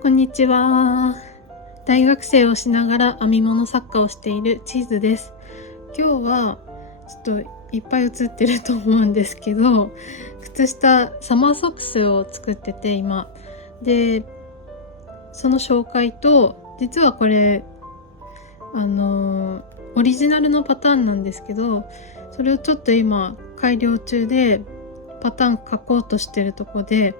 こんにちは。大学生をしながら編み物作家をしているチーズです。今日はちょっといっぱい写ってると思うんですけど、靴下サマーソックスを作ってて今で、その紹介と、実はこれオリジナルのパターンなんですけど、それをちょっと今改良中でパターン書こうとしてるとこで、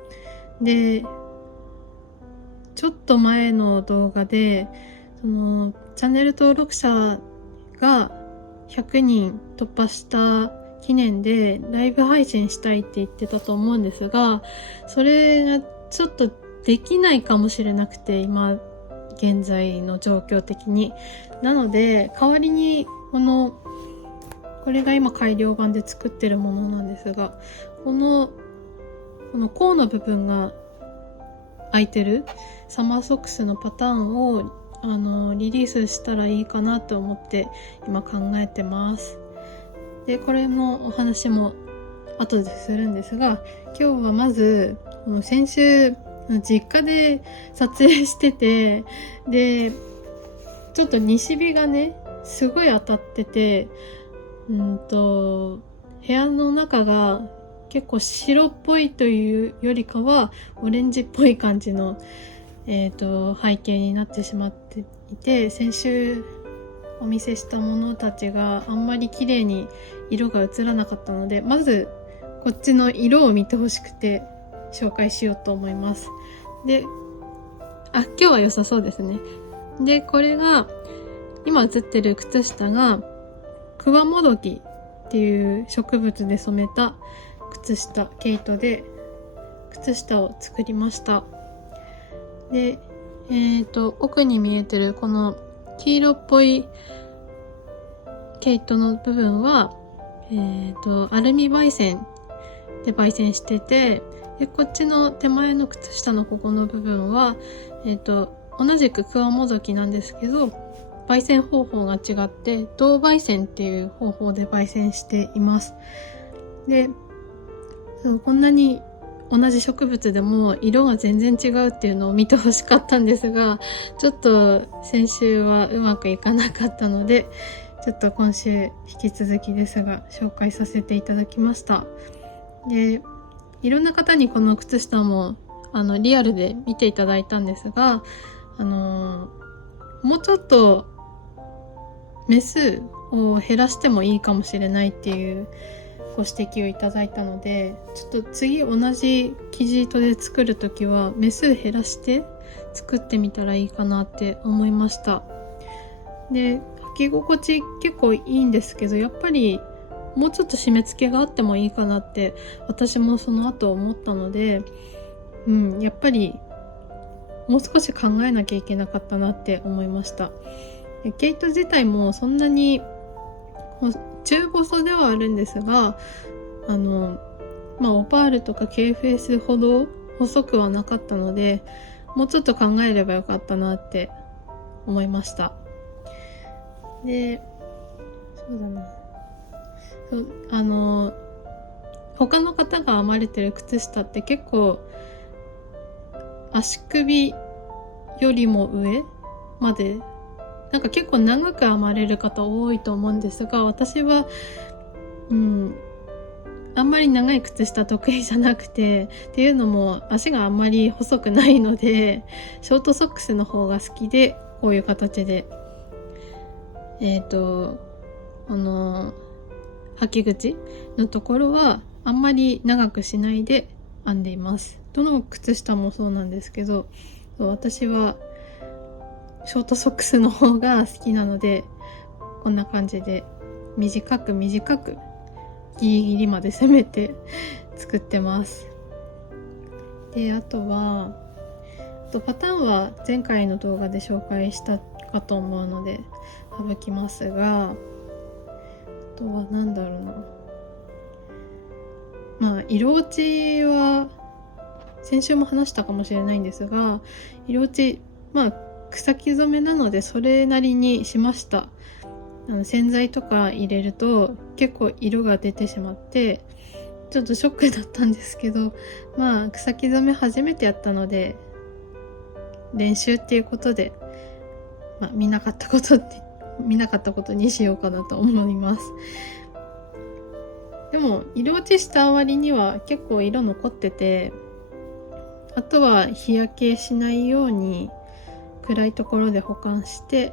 ちょっと前の動画でチャンネル登録者が100人突破した記念でライブ配信したいって言ってたと思うんですが、それがちょっとできないかもしれなくて、今現在の状況的に。なので代わりにこれが今改良版で作ってるものなんですが、この甲の部分が空いてるサマーソックスのパターンをリリースしたらいいかなと思って今考えてます。でこれのお話も後でするんですが、今日はまず先週実家で撮影してて、でちょっと西日がねすごい当たってて、部屋の中が結構白っぽいというよりかはオレンジっぽい感じの、背景になってしまっていて、先週お見せしたものたちがあんまり綺麗に色が映らなかったので、まずこっちの色を見てほしくて紹介しようと思います。で、今日は良さそうですね。で、これが今映ってる靴下がクワモドキっていう植物で染めた靴下、毛糸で靴下を作りました。で、奥に見えてるこの黄色っぽい毛糸の部分は、アルミ媒染で焙煎してて、でこっちの手前の靴下のここの部分は、同じくクワモドキなんですけど、焙煎方法が違って銅焙煎っていう方法で焙煎しています。でこんなに同じ植物でも色が全然違うっていうのを見てほしかったんですが、ちょっと先週はうまくいかなかったので、ちょっと今週引き続きですが紹介させていただきました。でいろんな方にこの靴下もリアルで見ていただいたんですが、もうちょっと目数を減らしてもいいかもしれないっていうご指摘をいただいたので、ちょっと次同じ生地糸で作るときは目数減らして作ってみたらいいかなって思いました。で履き心地結構いいんですけど、やっぱりもうちょっと締め付けがあってもいいかなって私もその後思ったので、やっぱりもう少し考えなきゃいけなかったなって思いました。毛糸自体もそんなに中細ではあるんですが、オパールとか KFS ほど細くはなかったので、もうちょっと考えればよかったなって思いました。で、そうだな、他の方が編まれてる靴下って結構足首よりも上までなんか結構長く編まれる方多いと思うんですが、私はあんまり長い靴下得意じゃなくて、っていうのも足があんまり細くないので、ショートソックスの方が好きで、こういう形で履き口のところはあんまり長くしないで編んでいます。どの靴下もそうなんですけど、私はショートソックスの方が好きなので、こんな感じで短くギリギリまで攻めて作ってます。で、あとパターンは前回の動画で紹介したかと思うので省きますが、あとは何だろうな、色落ちは先週も話したかもしれないんですが、色落ち草木染めなのでそれなりにしました。洗剤とか入れると結構色が出てしまってちょっとショックだったんですけど、草木染め初めてやったので練習っていうことで、見なかったことにしようかなと思います。でも色落ちした割には結構色残ってて、あとは日焼けしないように暗いところで保管して、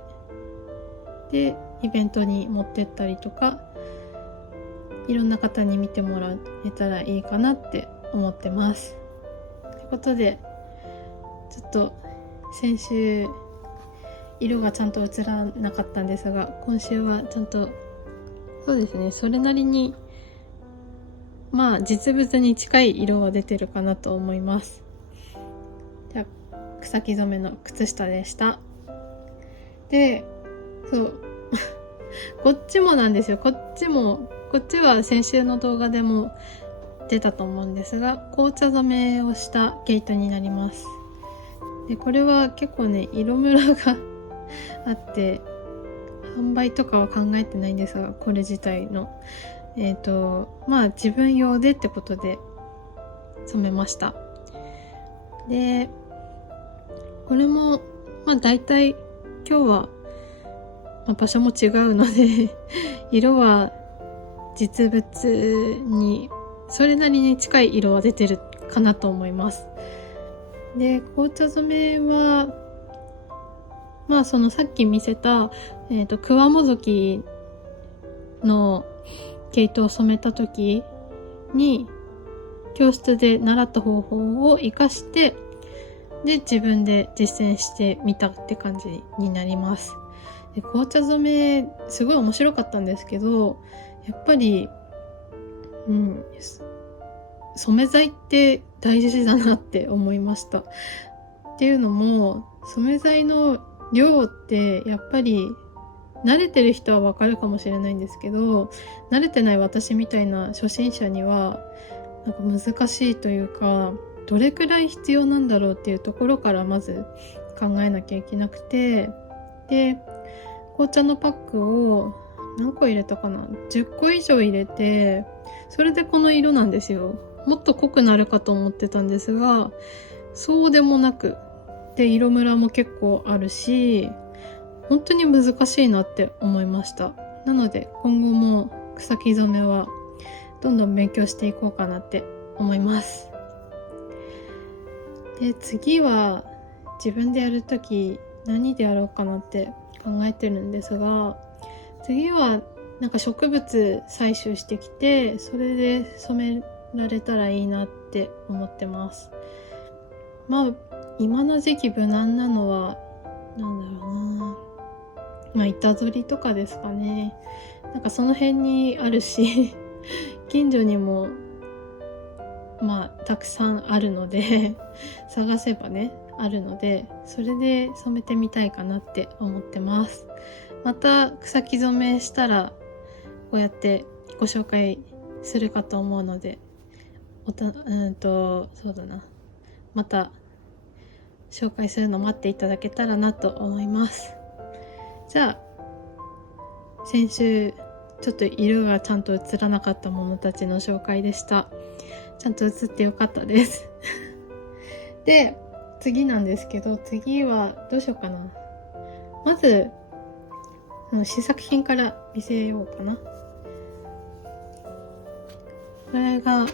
でイベントに持ってったりとか、いろんな方に見てもらえたらいいかなって思ってます。ということで、ちょっと先週色がちゃんと映らなかったんですが、今週はちゃんと、そうですね、それなりに実物に近い色は出てるかなと思います。じゃあ草木染めの靴下でした。で、そうこっちもなんですよ。こっちは先週の動画でも出たと思うんですが、紅茶染めをした毛糸になります。でこれは結構ね、色ムラがあって販売とかは考えてないんですが、これ自体の自分用でってことで染めました。でこれも大体今日は、場所も違うので色は実物にそれなりに近い色は出てるかなと思います。で紅茶染めはそのさっき見せた、クワモゾキの毛糸を染めた時に教室で習った方法を活かして、で自分で実践してみたって感じになります。で紅茶染めすごい面白かったんですけど、やっぱり染め剤って大事だなって思いました。っていうのも、染め剤の量ってやっぱり慣れてる人はわかるかもしれないんですけど、慣れてない私みたいな初心者には難しいというか、どれくらい必要なんだろうっていうところからまず考えなきゃいけなくて、で紅茶のパックを何個入れたかな、10個以上入れて、それでこの色なんですよ。もっと濃くなるかと思ってたんですが、そうでもなく、で色ムラも結構あるし、本当に難しいなって思いました。なので今後も草木染めはどんどん勉強していこうかなって思います。で次は自分でやるとき何でやろうかなって考えてるんですが、次は植物採集してきて、それで染められたらいいなって思ってます。今の時期無難なのは板取りとかですかね。その辺にあるし近所にもたくさんあるので探せばねあるので、それで染めてみたいかなって思ってます。また草木染めしたらこうやってご紹介するかと思うので、そうだな、また紹介するの待っていただけたらなと思います。じゃあ先週ちょっと色がちゃんと映らなかったものたちの紹介でした。ちゃんと映ってよかったですで次なんですけど、次はどうしようかな。まず試作品から見せようかな。これが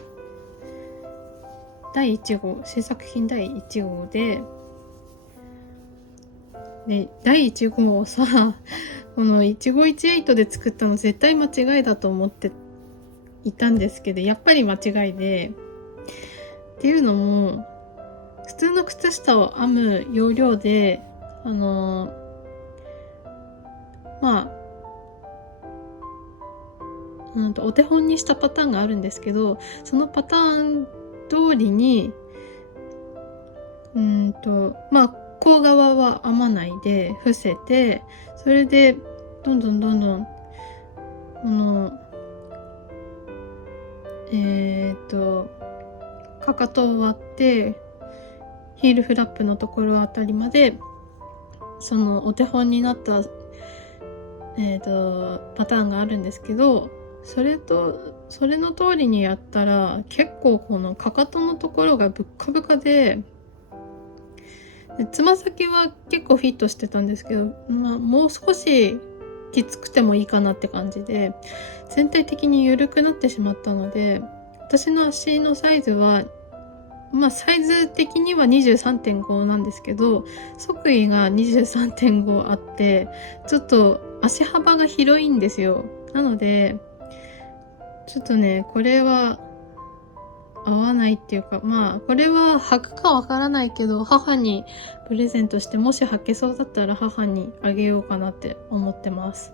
第1号、試作品第1号で、第1号をさ、この一期一会で作ったの絶対間違いだと思っていたんですけど、やっぱり間違いで、っていうのも普通の靴下を編む要領でお手本にしたパターンがあるんですけど、そのパターン通りに甲側は編まないで伏せて、それでどんどんかかとを割ってヒールフラップのところあたりまでそのお手本になったパターンがあるんですけど、それの通りにやったら結構このかかとのところがぶっかぶかで、でつま先は結構フィットしてたんですけど、もう少しきつくてもいいかなって感じで、全体的に緩くなってしまったので、私の足のサイズはサイズ的には 23.5 なんですけど、側位が 23.5 あって、ちょっと足幅が広いんですよ。なので、ちょっとね、これは合わないっていうか、これは履くかわからないけど、母にプレゼントして、もし履けそうだったら母にあげようかなって思ってます。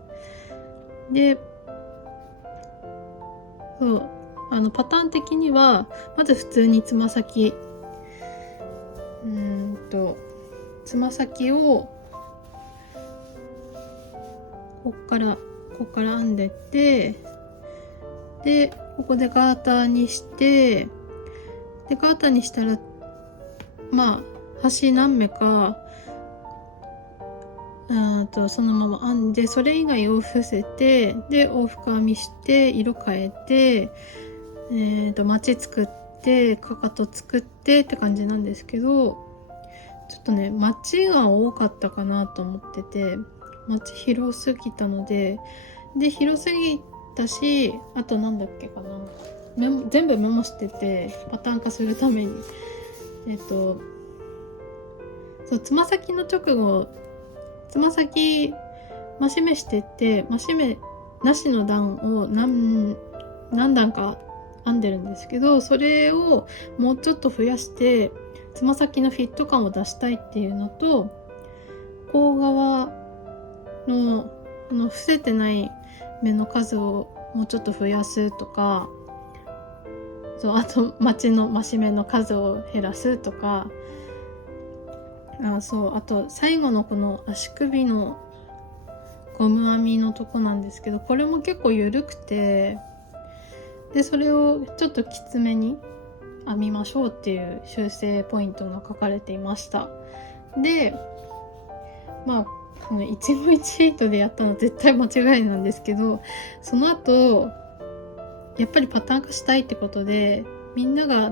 で、そう。パターン的には、まず普通につま先を、こっから編んでって、で、ここでガーターにして、で、ガーターにしたら、端何目か、そのまま編んで、それ以外を伏せて、で、往復編みして、色変えて、マチ作って、かかと作ってって感じなんですけど、ちょっとね、マチが多かったかなと思ってて、マチ広すぎたので、広すぎたし、あとなんだっけかな。全部メモしてて、パターン化するために。そう、つま先の直後、つま先、増し目してって、増し目なしの段を何段か編んでるんですけど、それをもうちょっと増やして、つま先のフィット感を出したいっていうのと、甲側の伏せてない目の数をもうちょっと増やすとか、そう、あとマチの増し目の数を減らすとか、あと最後のこの足首のゴム編みのとこなんですけど、これも結構緩くて、でそれをちょっときつめに編みましょうっていう修正ポイントが書かれていました。で、この一期一会でやったの絶対間違いなんですけど、その後やっぱりパターン化したいってことで、みんなが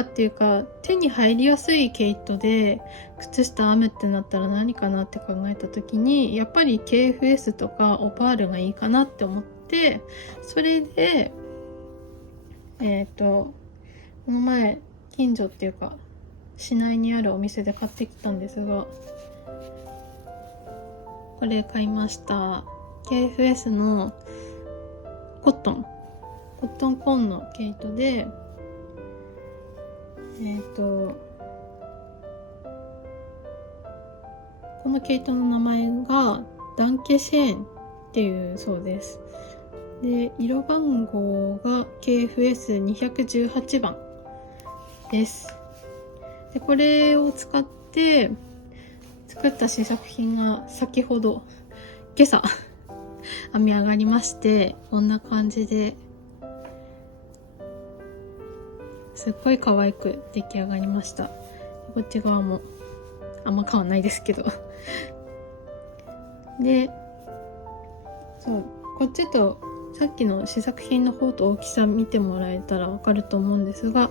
っていうか、手に入りやすい毛糸で靴下編むってなったら何かなって考えた時に、やっぱり KFS とかオパールがいいかなって思って、それでこの前近所っていうか市内にあるお店で買ってきたんですが、これ買いました。 KFS のコットンコーンの毛糸で、この毛糸の名前がダンケシェーンっていうそうです。で、色番号が KFS218 番です。で、これを使って作った試作品が先ほど今朝編み上がりまして、こんな感じですっごい可愛く出来上がりました。こっち側もあんま変わんないですけどで、そう、こっちとさっきの試作品の方と大きさ見てもらえたらわかると思うんですが、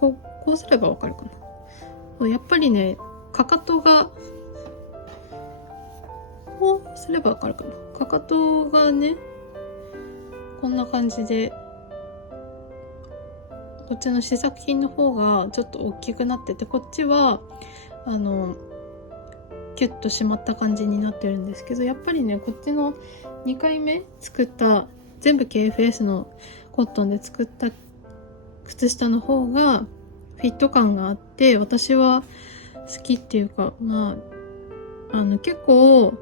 こうすればわかるかな。やっぱりね、かかとがこうすればわかるかな。かかとがね、こんな感じで、こっちの試作品の方がちょっと大きくなってて、こっちはキュッと締まった感じになってるんですけど、やっぱりね、こっちの2回目作った全部 KFS のコットンで作った靴下の方がフィット感があって、私は好きっていうか、結構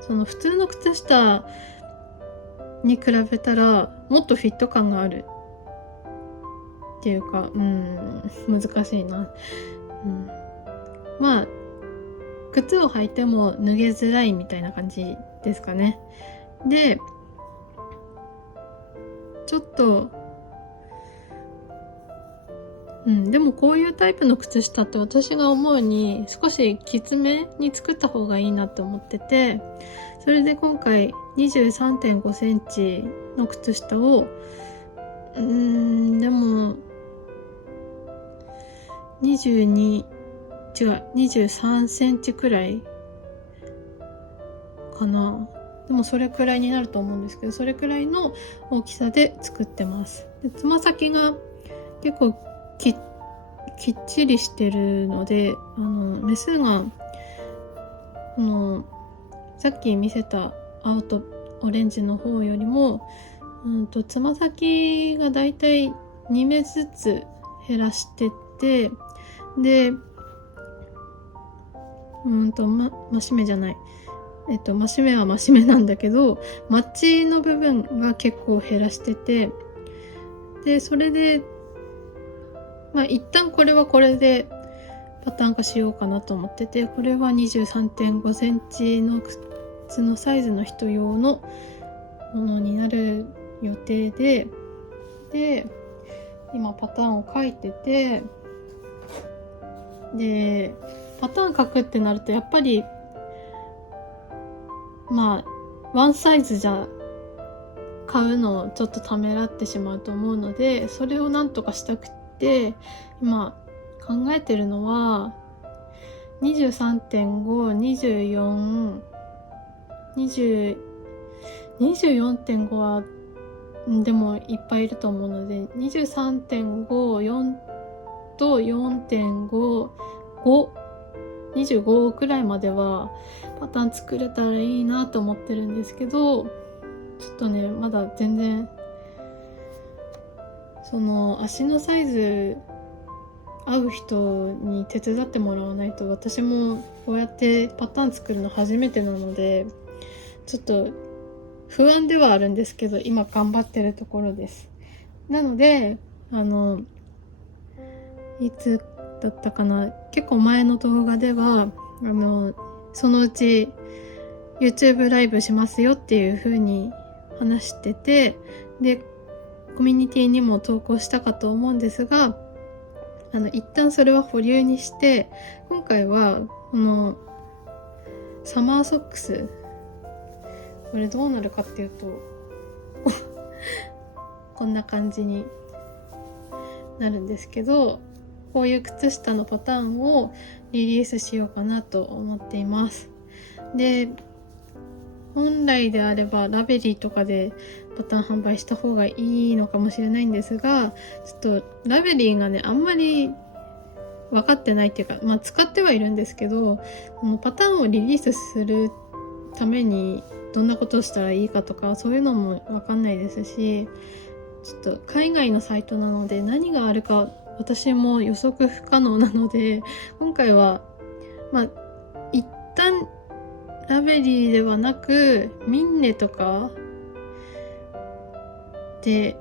その普通の靴下に比べたらもっとフィット感があるっていうか、難しいな。靴を履いても脱げづらいみたいな感じですかね。で、ちょっとでもこういうタイプの靴下って私が思うに少しきつめに作った方がいいなと思ってて、それで今回 23.5 センチの靴下をでも23センチくらいかな。でもそれくらいになると思うんですけど、それくらいの大きさで作ってます。でつま先が結構きっちりしてるので、メスがさっき見せた青とオレンジの方よりもつま先がだいたい2目ずつ減らしてって、でマシメじゃない、マシメはマシメなんだけど、マッチの部分が結構減らしてて、でそれで一旦これはこれでパターン化しようかなと思ってて、これは 23.5 センチの靴のサイズの人用のものになる予定で、今パターンを書いてて、でパターン書くってなるとやっぱりワンサイズじゃ買うのをちょっとためらってしまうと思うので、それをなんとかしたくって今考えてるのは 23.5、24、24.5 はでもいっぱいいると思うので 23.5、4と 4.5、5、25くらいまではパターン作れたらいいなと思ってるんですけど、ちょっとねまだ全然その足のサイズ合う人に手伝ってもらわないと、私もこうやってパターン作るの初めてなのでちょっと不安ではあるんですけど、今頑張ってるところです。なのでいつだったかな、結構前の動画ではそのうち YouTube ライブしますよっていう風に話してて、でコミュニティにも投稿したかと思うんですが、一旦それは保留にして、今回はこのサマーソックス、これどうなるかっていうとこんな感じになるんですけど、こういう靴下のパターンをリリースしようかなと思っています。で本来であればラベリーとかでパターン販売した方がいいのかもしれないんですが、ちょっとラベリーがねあんまり分かってないっていうか、使ってはいるんですけど、このパターンをリリースするためにどんなことをしたらいいかとかそういうのも分かんないですし、ちょっと海外のサイトなので何があるか私も予測不可能なので、今回は一旦ラベリーではなくミンネとかで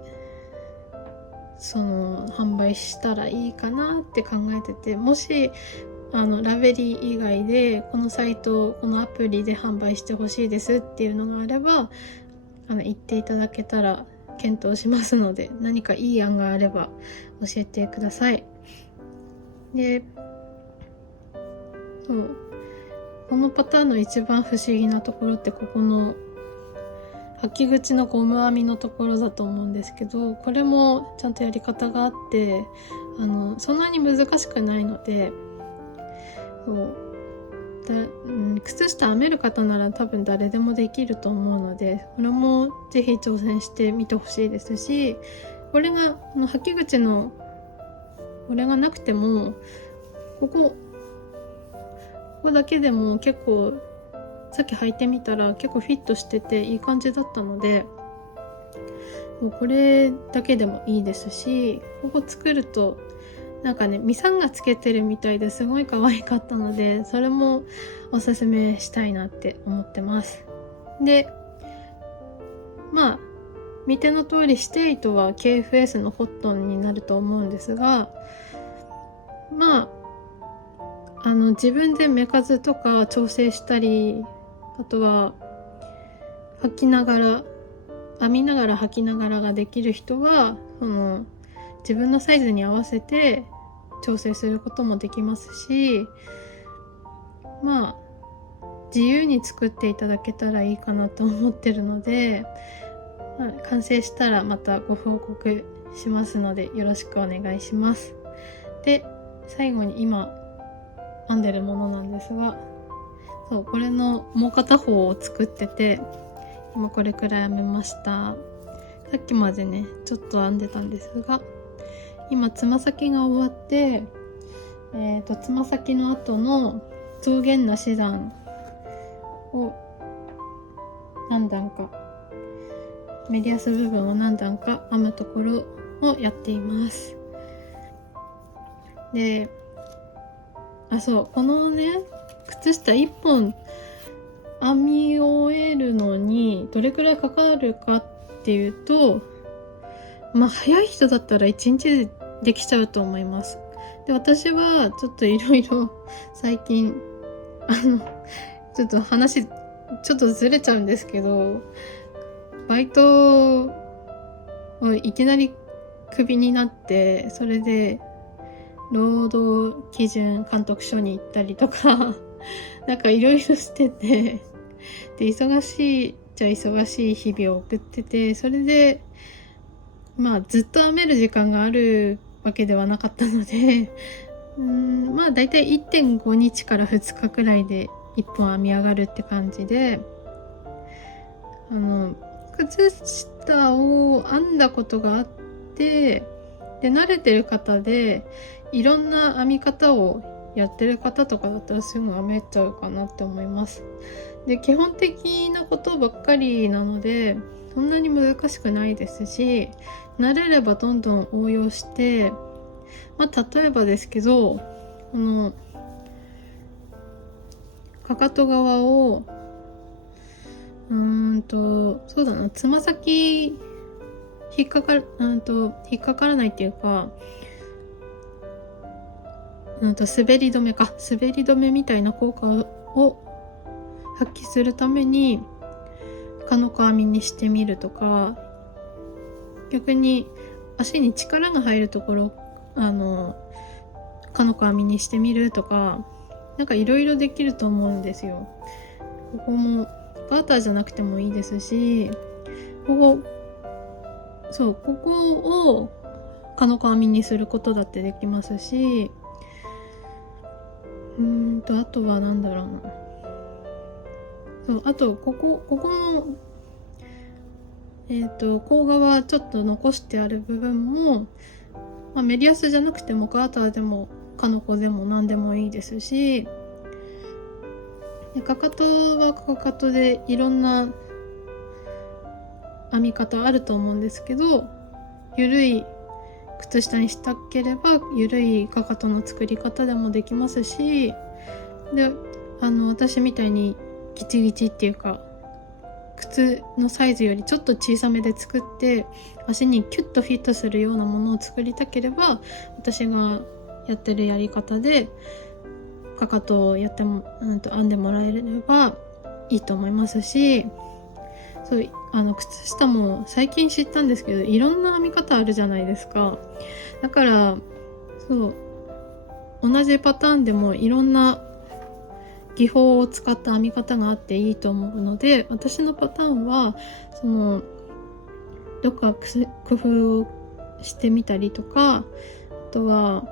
販売したらいいかなって考えてて、もしラベリー以外でこのサイトこのアプリで販売してほしいですっていうのがあれば言っていただけたら検討しますので、何かいい案があれば教えてください。でこのパターンの一番不思議なところってここの履き口のゴム編みのところだと思うんですけど、これもちゃんとやり方があってそんなに難しくないので、靴下編める方なら多分誰でもできると思うので、これもぜひ挑戦してみてほしいですし、これが履き口のこれがなくてもここだけでも結構さっき履いてみたら結構フィットしてていい感じだったので、これだけでもいいですし、ここ作るとなんかねミサンがつけてるみたいですごい可愛かったので、それもおすすめしたいなって思ってます。で見ての通り指定糸は KFS のコットンになると思うんですが、自分で目数とか調整したり、あとは編みながら履きながらができる人は自分のサイズに合わせて調整することもできますし、自由に作っていただけたらいいかなと思ってるので、完成したらまたご報告しますのでよろしくお願いします。で最後に今編んでるものなんですが、そうこれのもう片方を作ってて、今これくらい編めました。さっきまでねちょっと編んでたんですが、今つま先が終わって、つま先の後の増減な指段を何段か、メリアス部分を何段か編むところをやっています。で、そうこのね靴下1本編み終えるのにどれくらいかかるかっていうと、早い人だったら1日でできちゃうと思います。で、私はちょっといろいろ最近ちょっと話ちょっとずれちゃうんですけど、バイトをいきなりクビになって、それで労働基準監督署に行ったりとかなんかいろいろしてて、で忙しいじゃ忙しい日々を送ってて、それでずっと編める時間があるわけではなかったのでだいたい 1.5 日から2日くらいで1本編み上がるって感じで、靴下を編んだことがあって、で慣れてる方でいろんな編み方をやってる方とかだったらすぐ編めちゃうかなって思います。で、基本的なことばっかりなのでそんなに難しくないですし、慣れればどんどん応用して、例えばですけど、かかと側をそうだな、つま先引っかからないっていうか、滑り止めみたいな効果を発揮するためにかのこ編みにしてみるとか、逆に足に力が入るところかのこ編みにしてみるとか、なんかいろいろできると思うんですよ。ここもガーターじゃなくてもいいですし、ここをかのこ編みにすることだってできますし、あとはなんだろうな、あとここの甲側ちょっと残してある部分も、メリアスじゃなくてもガーターでもかのこでも何でもいいですし、でかかとはかかとでいろんな編み方あると思うんですけど、ゆるい靴下にしたければゆるいかかとの作り方でもできますし、で私みたいにギチギチっていうか靴のサイズよりちょっと小さめで作って足にキュッとフィットするようなものを作りたければ、私がやってるやり方でかかとをやっても、編んでもらえればいいと思いますし、そう靴下も最近知ったんですけど、いろんな編み方あるじゃないですか。だから同じパターンでもいろんな技法を使った編み方があっていいと思うので、私のパターンはどっか工夫をしてみたりとか、あとは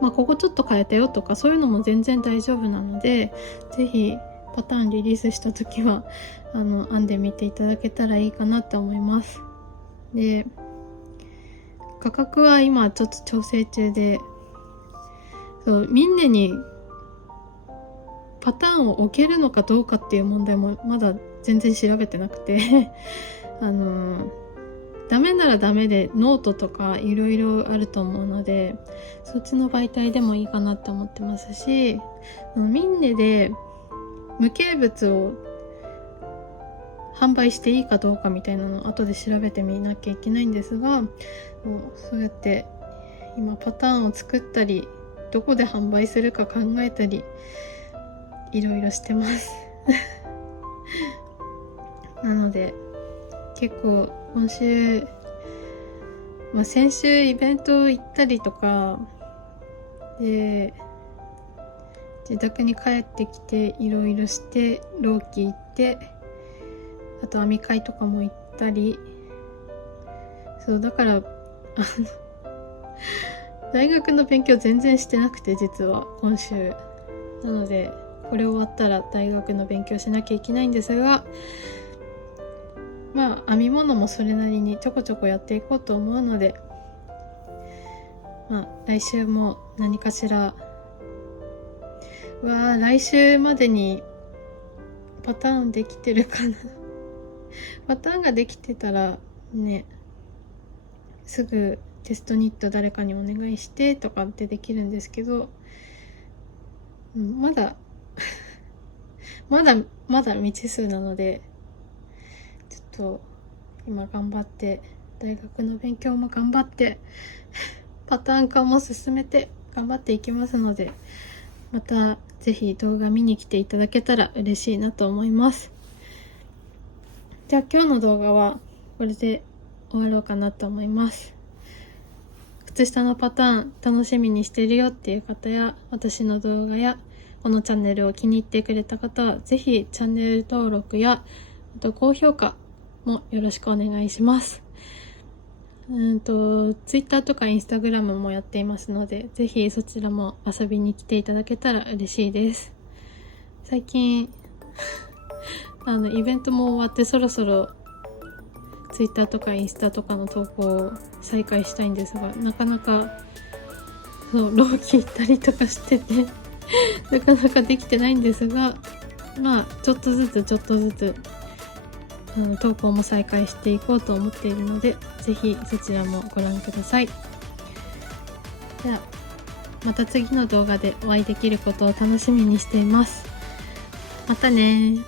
ここちょっと変えたよとか、そういうのも全然大丈夫なので、ぜひパターンリリースした時は編んでみていただけたらいいかなと思います。で、価格は今ちょっと調整中で、ミンネにパターンを置けるのかどうかっていう問題もまだ全然調べてなくてダメならダメでノートとかいろいろあると思うので、そっちの媒体でもいいかなって思ってますし、ミンネで無形物を販売していいかどうかみたいなのを後で調べてみなきゃいけないんですが、そうやって今パターンを作ったり、どこで販売するか考えたりいろいろしてますなので結構今週、先週イベント行ったりとかで、自宅に帰ってきていろいろして、ローキ行って、あと編み会とかも行ったり、だから大学の勉強全然してなくて、実は今週なので、これ終わったら大学の勉強しなきゃいけないんですが、まあ編み物もそれなりにちょこちょこやっていこうと思うので、まあ来週も何かしら、来週までにパターンできてるかなパターンができてたらね、すぐテストニット誰かにお願いしてとかってできるんですけど、まだまだ未知数なので、ちょっと今頑張って、大学の勉強も頑張ってパターン化も進めて頑張っていきますので、またぜひ動画見に来ていただけたら嬉しいなと思います。じゃあ今日の動画はこれで終わろうかなと思います。靴下のパターン楽しみにしてるよっていう方や、私の動画やこのチャンネルを気に入ってくれた方は、ぜひチャンネル登録やあと高評価もよろしくお願いします。Twitter とか Instagram もやっていますので、ぜひそちらも遊びに来ていただけたら嬉しいです。最近イベントも終わって、そろそろ Twitter とかインスタとかの投稿を再開したいんですが、なかなか浪費行ったりとかしててなかなかできてないんですが、まあちょっとずつ投稿も再開していこうと思っているので、ぜひそちらもご覧ください。ではまた次の動画でお会いできることを楽しみにしています。またね。